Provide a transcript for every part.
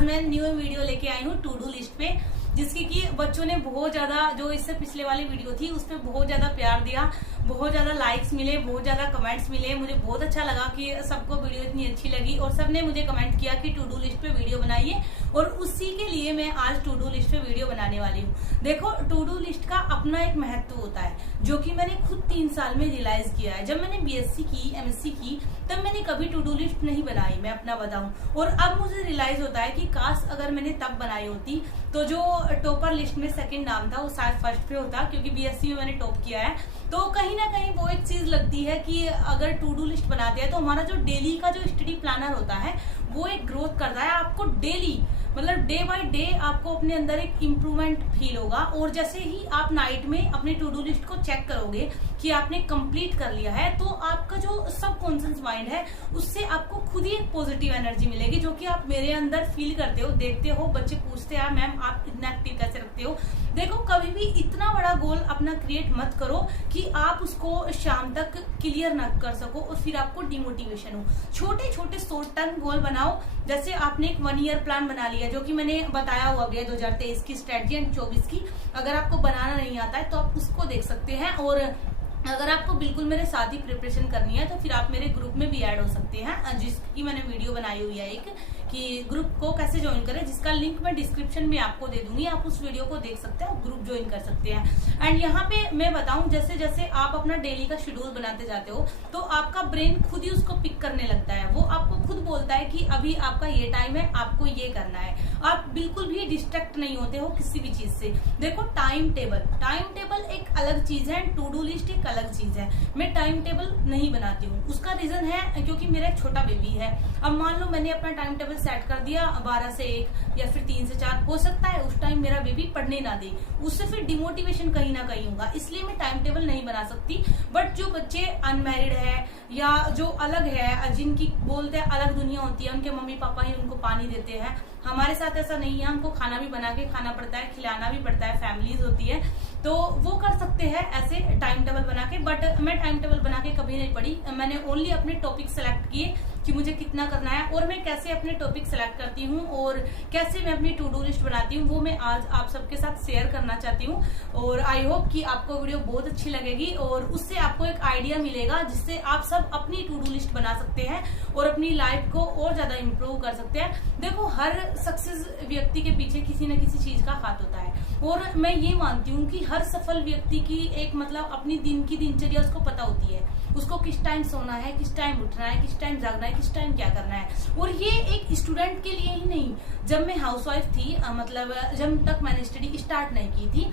आज मैं new video लेके आई हूँ टू डू लिस्ट पे, जिसकी कि बच्चों ने बहुत ज्यादा, जो इससे पिछले वाली वीडियो थी उस पर बहुत ज्यादा प्यार दिया, बहुत ज्यादा लाइक्स मिले, बहुत ज्यादा कमेंट्स मिले। मुझे बहुत अच्छा लगा कि सबको वीडियो इतनी अच्छी लगी और सबने मुझे कमेंट किया कि टू डू लिस्ट पे वीडियो बनाइए, और उसी के लिए मैं आज टू डू लिस्ट पे वीडियो बनाने वाली हूँ। देखो, टू डू लिस्ट का अपना एक महत्व होता है, जो कि मैंने खुद 3 साल में रियलाइज किया है। जब मैंने बीएससी की, एमएससी की, तब मैंने कभी टू डू लिस्ट नहीं बनाई, मैं अपना बताऊं। और अब मुझे रियलाइज होता है कि काश अगर मैंने तब बनाई होती तो जो टॉपर लिस्ट में सेकंड नाम था वो शायद फर्स्ट पे होता, क्योंकि बीएससी में मैंने टॉप किया है। तो कहीं ना कहीं वो एक चीज लगती है कि अगर टू डू लिस्ट बनाते हैं तो हमारा जो डेली का जो स्टडी प्लानर होता है वो एक ग्रोथ करता है। आपको डेली, मतलब डे बाय डे आपको अपने अंदर एक इम्प्रूवमेंट फील होगा। और जैसे ही आप नाइट में अपने टू डू लिस्ट को चेक करोगे कि आपने कंप्लीट कर लिया है, तो आपका जो सबकॉन्शियस माइंड है उससे आपको खुद ही एक पॉजिटिव एनर्जी मिलेगी, जो कि आप मेरे अंदर फील करते हो, देखते हो। बच्चे पूछते हैं मैम आप इतना एक्टिव कैसे रखते हो। देखो, कभी भी इतना बड़ा गोल अपना क्रिएट मत करो कि आप उसको शाम तक क्लियर ना कर सको और फिर आपको डिमोटिवेशन हो। छोटे छोटे शॉर्ट टर्म गोल बनाओ। जैसे आपने एक 1 ईयर प्लान बना लिया, जो कि मैंने बताया हुआ भी है 2023 की स्ट्रेटजी एंड 24 की। अगर आपको बनाना नहीं आता है तो आप उसको देख सकते हैं। और अगर आपको बिल्कुल मेरे साथ ही प्रिपरेशन करनी है तो फिर आप मेरे ग्रुप में भी ऐड हो सकते हैं, जिसकी मैंने वीडियो बनाई हुई है एक, कि ग्रुप को कैसे ज्वाइन करें, जिसका लिंक मैं डिस्क्रिप्शन में आपको दे दूंगी। आप उस वीडियो को देख सकते हैं और ग्रुप ज्वाइन कर सकते हैं। एंड यहाँ पे मैं बताऊं, जैसे जैसे आप अपना डेली का शेड्यूल बनाते जाते हो तो आपका ब्रेन खुद ही उसको पिक करने लगता है। वो आपको खुद बोलता है कि अभी आपका ये टाइम है, आपको ये करना है। आप बिल्कुल भी डिस्ट्रैक्ट नहीं होते हो किसी भी चीज से। देखो, टाइम टेबल एक अलग चीज है, टू डू लिस्ट एक अलग चीज है। मैं टाइम टेबल नहीं बनाती हूँ, उसका रीजन है क्योंकि मेरा एक छोटा बेबी है। अब मान लो मैंने अपना टाइम टेबल सेट कर दिया 12 से 1 या फिर 3 से 4, हो सकता है उस टाइम मेरा बेबी पढ़ने ना दे, उससे फिर डिमोटिवेशन कहीं ना कहीं होगा, इसलिए मैं टाइम टेबल नहीं बना सकती। बट जो बच्चे अनमैरिड है या जो अलग है, जिनकी बोलते हैं अलग दुनिया होती है, उनके मम्मी पापा ही उनको पानी देते हैं। हमारे साथ ऐसा नहीं है, हमको खाना भी बना के खाना पड़ता है, खिलाना भी पड़ता है, फैमिलीज होती है, तो वो कर सकते हैं ऐसे टाइम टेबल बना के। बट मैं टाइम टेबल बना के कभी नहीं पढ़ी। मैंने ओनली अपने टॉपिक सेलेक्ट किए कि मुझे कितना करना है और मैं कैसे अपने टॉपिक सेलेक्ट करती हूँ और कैसे मैं अपनी टू डू लिस्ट बनाती हूँ, वो मैं आज आप सबके साथ शेयर करना चाहती हूँ। और आई होप कि आपको वीडियो बहुत अच्छी लगेगी और उससे आपको एक आइडिया मिलेगा जिससे आप सब अपनी टू डू लिस्ट बना सकते हैं और अपनी लाइफ को और ज्यादा इम्प्रूव कर सकते हैं। देखो, हर सक्सेस व्यक्ति के पीछे किसी न किसी चीज का हाथ होता है, और मैं ये मानती हूँ कि हर सफल व्यक्ति की एक, मतलब अपनी दिन की दिनचर्या उसको पता होती है। उसको किस टाइम सोना है, किस टाइम उठना है, किस टाइम जागना है, किस टाइम क्या करना है। और ये एक स्टूडेंट के लिए ही नहीं, जब मैं हाउसवाइफ थी, मतलब जब तक मैंने स्टडी स्टार्ट नहीं की थी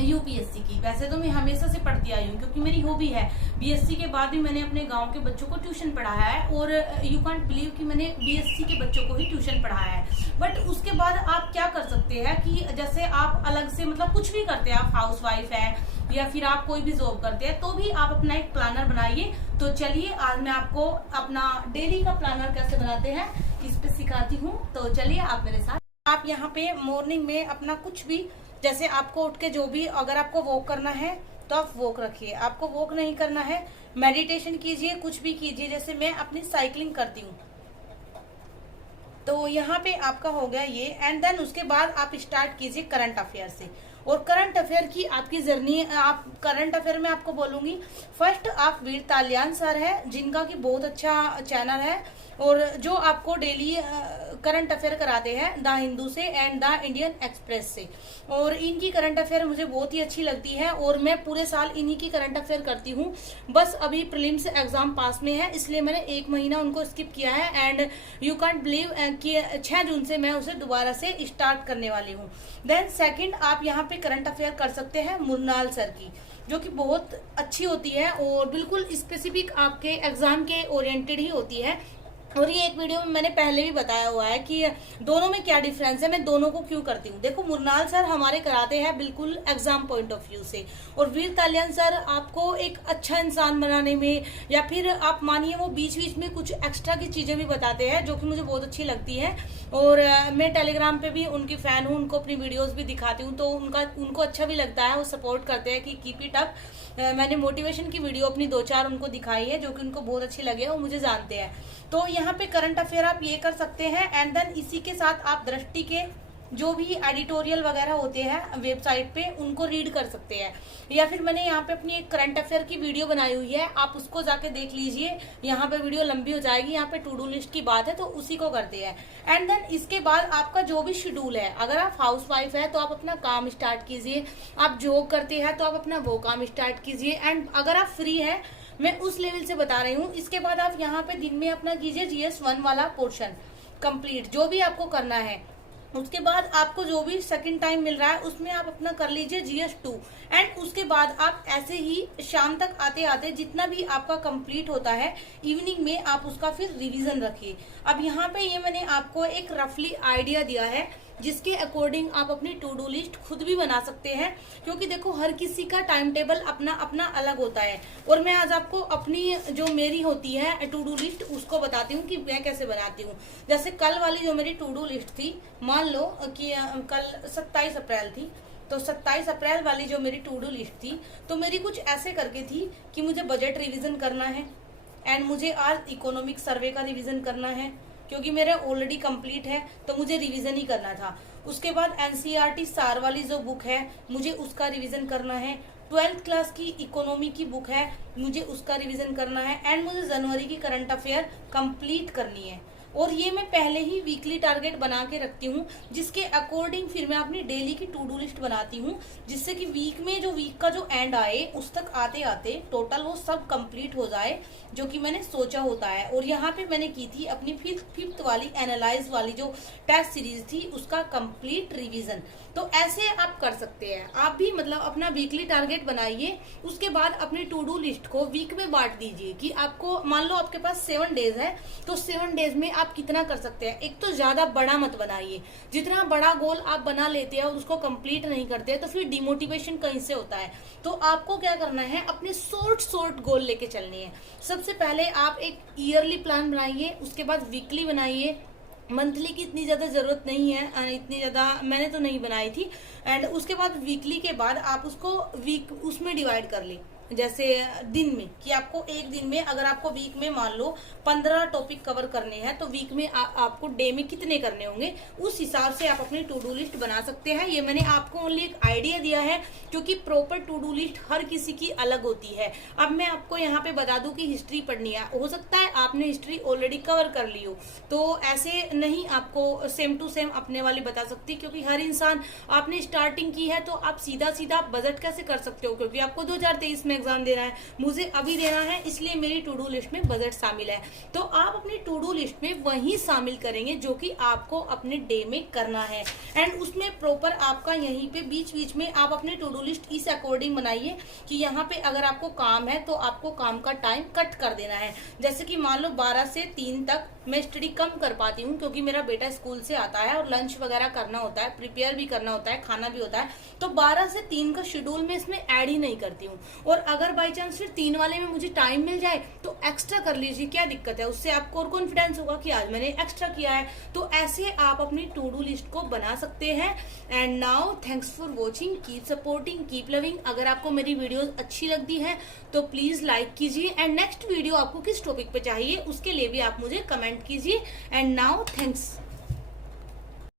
यूपीएससी की, वैसे तो मैं हमेशा से पढ़ती आई हूँ क्योंकि मेरी हॉबी है। बीएससी के बाद भी मैंने अपने गांव के बच्चों को ट्यूशन पढ़ाया है, और यू कांट बिलीव कि मैंने बीएससी के बच्चों को ही ट्यूशन पढ़ाया है। बट उसके बाद आप क्या कर सकते हैं कि जैसे आप अलग से, मतलब कुछ भी करते हैं, आप हाउसवाइफ है या फिर आप कोई भी जॉब करते हैं, तो भी आप अपना एक प्लानर बनाइए। तो चलिए, आज मैं आपको अपना डेली का प्लानर कैसे बनाते हैं इस पे सिखाती हूँ। तो चलिए आप मेरे साथ। आप यहाँ पे मॉर्निंग में अपना कुछ भी, जैसे आपको उठ के जो भी, अगर आपको वॉक करना है तो आप वॉक रखिए, आपको वॉक नहीं करना है मेडिटेशन कीजिए, कुछ भी कीजिए। जैसे मैं अपनी साइकिलिंग करती हूँ, तो यहाँ पे आपका हो गया ये। एंड देन उसके बाद आप स्टार्ट कीजिए करंट अफेयर से। और करंट अफेयर की आपकी जर्नी, आप करंट अफेयर में आपको बोलूंगी, फर्स्ट आप वीर तालियान सर है, जिनका की बहुत अच्छा चैनल है और जो आपको डेली करंट अफेयर कराते हैं द हिंदू से एंड द इंडियन एक्सप्रेस से। और इनकी करंट अफेयर मुझे बहुत ही अच्छी लगती है और मैं पूरे साल इन्हीं की करंट अफेयर करती हूँ। बस अभी प्रीलिम्स एग्जाम पास में है, इसलिए मैंने 1 महीना उनको स्किप किया है। एंड यू कांट बिलीव कि 6 जून से मैं उसे दोबारा से स्टार्ट करने वाली हूँ। देन सेकंड, आप यहाँ पे करंट अफेयर कर सकते हैं मुरनाल सर की, जो कि बहुत अच्छी होती है और बिल्कुल स्पेसिफिक आपके एग्जाम के ओरिएंटेड ही होती है। और ये एक वीडियो में मैंने पहले भी बताया हुआ है कि दोनों में क्या डिफरेंस है, मैं दोनों को क्यों करती हूँ। देखो, मुरनाल सर हमारे कराते हैं बिल्कुल एग्जाम पॉइंट ऑफ व्यू से, और वीर तालियान सर आपको एक अच्छा इंसान बनाने में, या फिर आप मानिए वो बीच बीच में कुछ एक्स्ट्रा की चीजें भी बताते हैं, जो कि मुझे बहुत अच्छी लगती है। और मैं टेलीग्राम पे भी उनकी फैन हूँ, उनको अपनी वीडियोज भी दिखाती हूँ, तो उनको अच्छा भी लगता है, वो सपोर्ट करते हैं कि कीप इट अप। मैंने मोटिवेशन की वीडियो अपनी 2-4 उनको दिखाई है, जो कि उनको बहुत अच्छी लगी है, वो मुझे जानते हैं। तो यहाँ पे करंट अफेयर आप ये कर सकते हैं, एंड देन इसी के साथ आप दृष्टि के जो भी एडिटोरियल वगैरह होते हैं वेबसाइट पे उनको रीड कर सकते हैं। या फिर मैंने यहाँ पे अपनी एक करंट अफेयर की वीडियो बनाई हुई है, आप उसको जाके देख लीजिए। यहाँ पे वीडियो लंबी हो जाएगी, यहाँ पे टू डू लिस्ट की बात है तो उसी को करते हैं। एंड देन इसके बाद आपका जो भी शेड्यूल है, अगर आप हाउस वाइफ है तो आप अपना काम स्टार्ट कीजिए, आप जॉब करते हैं तो आप अपना वो काम स्टार्ट कीजिए, एंड अगर आप फ्री है मैं उस लेवल से बता रही हूँ। इसके बाद आप यहाँ पे दिन में अपना कीजिए GS1 वाला पोर्शन कंप्लीट, जो भी आपको करना है। उसके बाद आपको जो भी सेकंड टाइम मिल रहा है उसमें आप अपना कर लीजिए GS2, एंड उसके बाद आप ऐसे ही शाम तक आते आते जितना भी आपका कंप्लीट होता है इवनिंग में आप उसका फिर रिवीजन रखिए। अब यहाँ पे ये मैंने आपको एक रफली आइडिया दिया है जिसके अकॉर्डिंग आप अपनी टू डू लिस्ट खुद भी बना सकते हैं, क्योंकि देखो हर किसी का टाइम टेबल अपना अपना अलग होता है। और मैं आज आपको अपनी जो मेरी होती है टू डू लिस्ट उसको बताती हूँ कि मैं कैसे बनाती हूँ। जैसे कल वाली जो मेरी टू डू लिस्ट थी, मान लो कि कल 27 अप्रैल थी, तो 27 अप्रैल वाली जो मेरी टू डू लिस्ट थी तो मेरी कुछ ऐसे करके थी कि मुझे बजट रिविजन करना है, एंड मुझे आज इकोनॉमिक सर्वे का रिविजन करना है क्योंकि मेरा ऑलरेडी कंप्लीट है तो मुझे रिवीजन ही करना था। उसके बाद NCERT सार वाली जो बुक है मुझे उसका रिवीजन करना है। 12th क्लास की इकोनॉमी की बुक है, मुझे उसका रिवीजन करना है, एंड मुझे जनवरी की करंट अफेयर कंप्लीट करनी है। और ये मैं पहले ही वीकली टारगेट बना के रखती हूँ, जिसके अकॉर्डिंग फिर मैं अपनी डेली की टू डू लिस्ट बनाती हूँ, जिससे कि वीक में जो वीक का जो एंड आए उस तक आते आते टोटल वो सब कंप्लीट हो जाए जो कि मैंने सोचा होता है। और यहाँ पे मैंने की थी अपनी फिफ्थ वाली एनालाइज वाली जो टेस्ट सीरीज थी उसका कंप्लीट रिवीजन। तो ऐसे आप कर सकते हैं, आप भी मतलब अपना वीकली टारगेट बनाइए। उसके बाद अपनी टू डू लिस्ट को वीक में बांट दीजिए कि आपको मान लो आपके पास 7 डेज है तो 7 डेज में आप कितना कर सकते हैं। एक तो ज्यादा बड़ा मत बनाइए, जितना बड़ा गोल आप बना लेते हैं और उसको कंप्लीट नहीं करते हैं तो फिर डिमोटिवेशन कहीं से होता है। तो आपको क्या करना है, अपने शॉर्ट गोल लेके चलने हैं। सबसे पहले आप एक ईयरली प्लान बनाइए, उसके बाद वीकली बनाइए। मंथली की इतनी ज्यादा जरूरत नहीं है, इतनी ज्यादा मैंने तो नहीं बनाई थी। एंड उसके बाद वीकली के बाद आप उसको वीक उसमें डिवाइड कर ले, जैसे दिन में कि आपको एक दिन में अगर आपको वीक में मान लो 15 टॉपिक कवर करने हैं तो वीक में आपको डे में कितने करने होंगे, उस हिसाब से आप अपनी टू डू लिस्ट बना सकते हैं। ये मैंने आपको ओनली एक आइडिया दिया है क्योंकि प्रॉपर टू डू लिस्ट हर किसी की अलग होती है। अब मैं आपको यहाँ पे बता दूं कि हिस्ट्री पढ़नी है, हो सकता है आपने हिस्ट्री ऑलरेडी कवर कर ली हो, तो ऐसे नहीं आपको सेम टू सेम अपने वाली बता सकती, क्योंकि हर इंसान आपने स्टार्टिंग की है तो आप सीधा बजट कैसे कर सकते हो, क्योंकि आपको 2023 में एग्जाम देना है, मुझे अभी देना है, इसलिए मेरी टू डू लिस्ट में बजट शामिल है। तो आप अपनी टू डू लिस्ट में वही शामिल करेंगे जो कि आपको अपने डे में करना है। एंड उसमें प्रॉपर आपका यहीं पे बीच में आप अपनी टू डू लिस्ट इस अकॉर्डिंग बनाइए कि यहाँ पे अगर आपको काम है तो आपको काम का टाइम कट कर देना है। जैसे कि मान लो 12 से 3 तक मैं स्टडी कम कर पाती हूँ क्योंकि मेरा बेटा स्कूल से आता है और लंच वगैरह करना होता है, प्रिपेयर भी करना होता है, खाना भी होता है, तो 12 से 3 का शेड्यूल में इसमें ऐड ही नहीं करती हूँ। और अगर बाई चांस फिर 3 वाले में मुझे टाइम मिल जाए तो एक्स्ट्रा कर लीजिए, क्या दिक्कत है, उससे आपको और कॉन्फिडेंस होगा कि आज मैंने एक्स्ट्रा किया है। तो ऐसे आप अपनी टू डू लिस्ट को बना सकते हैं। And now thanks for watching, keep supporting, keep loving. अगर आपको मेरी वीडियोस अच्छी लगती है तो प्लीज लाइक कीजिए, एंड नेक्स्ट वीडियो आपको किस टॉपिक पे चाहिए उसके लिए भी आप मुझे कमेंट कीजिए। And now thanks.